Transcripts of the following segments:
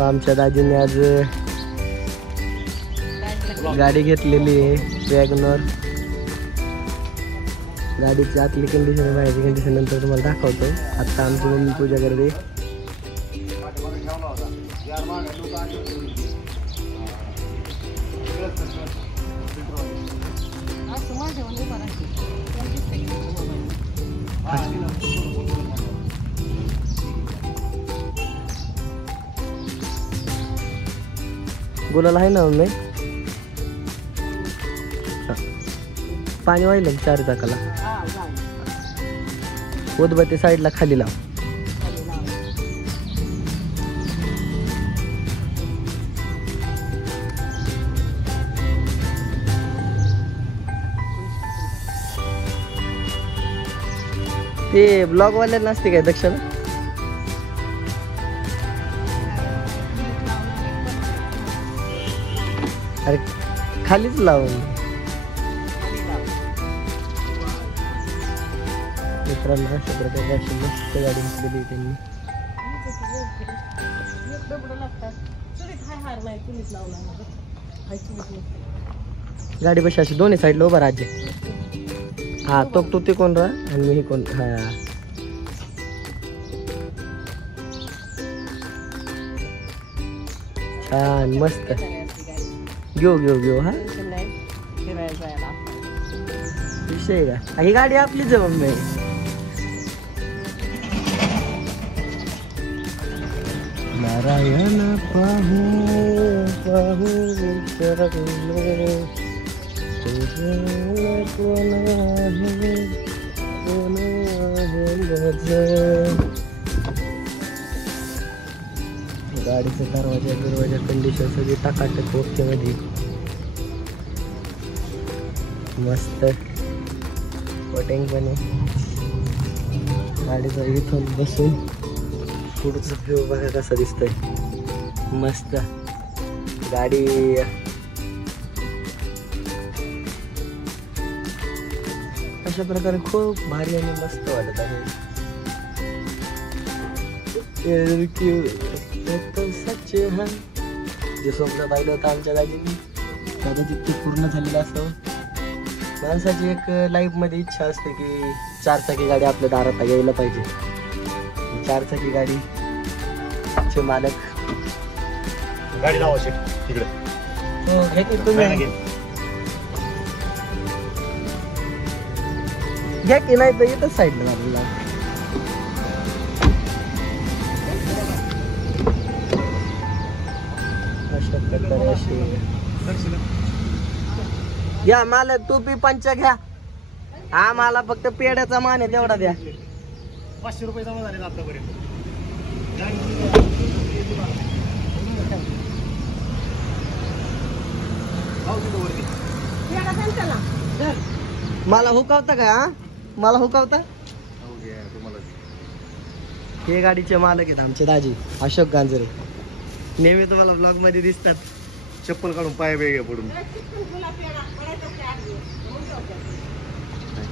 आमच्या दाजीने आज गाडी घेतलेली आहे वॅगनर. गाडीची आतली कंडिशन बाहेरची कंडिशन नंतर तुम्हाला दाखवतो. आता आमची मम्मी पूजा करते. गुलाल आहे ना मम्मी? पाणी वाहिलं चार चाकाला. उदबत्ती साईडला खाली लाव. ते ब्लॉग वाले नसते काय दक्षिण? अरे खालीच लावून. मित्रांनो अशा प्रकारे अशी मस्त गाडी घेतलेली त्यांनी. गाडी बशी अशी दोन्ही साईडला उभा राज्य. हा तो ते कोण राहा आणि मी कोण. हा छान मस्त. घेऊ हा विषय का. ही गाडी आपलीच आहे मम्मी. नारायण पाहू पाहू गाडीचा दरवाजा कंडिशन सगळी टाकाटक ओके मध्ये. मस्त वॉटिंग पण आहे. गाडीचा इथून बसून पुढचं व्ह्यू बघा कसा दिसतोय. मस्त गाडी. अशा प्रकारे खूप भारी आणि मस्त वाटत आहे. जे स्वप्न पाहिलं होतं आमच्या दाजींनी कदाचित ते पूर्ण झालेलं असावं. माणसाची एक लाईफ मध्ये इच्छा असते की 4 चाकी गाडी आपल्या दारात यायला पाहिजे. 4 चाकी गाडी चे मालक गाडी लावा तिकडे. हो घ्या की तुम्ही. घ्या की नाही तर येतच साईडला आपल्याला. अशा प्रकारे अशी घ्या मला टोपी पंच घ्या. हा मला फक्त पेड्याचा मान आहे तेवढा द्या. 500 रुपये जमा झाले आतापर्यंत. मला हुकावता का? मला हुकावता. हे गाडीचे मालक आहेत आमचे दाजी अशोक गांजरे. नेहमी तुम्हाला ब्लॉग मध्ये दिसतात. चप्पल काढून पाय वेगळे पडून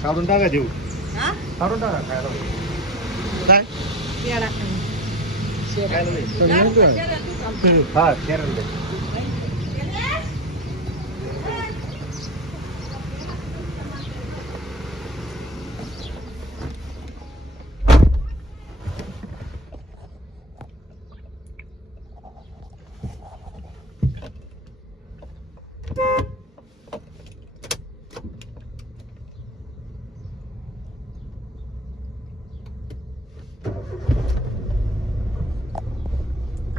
काढून टाका. देऊ काढून टाका. खायला हा केरळ.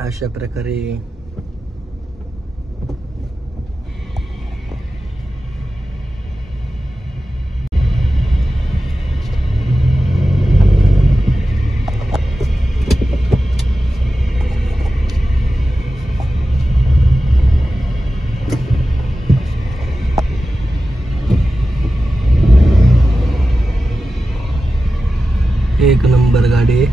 अशा प्रकारे एक नंबर गाडी.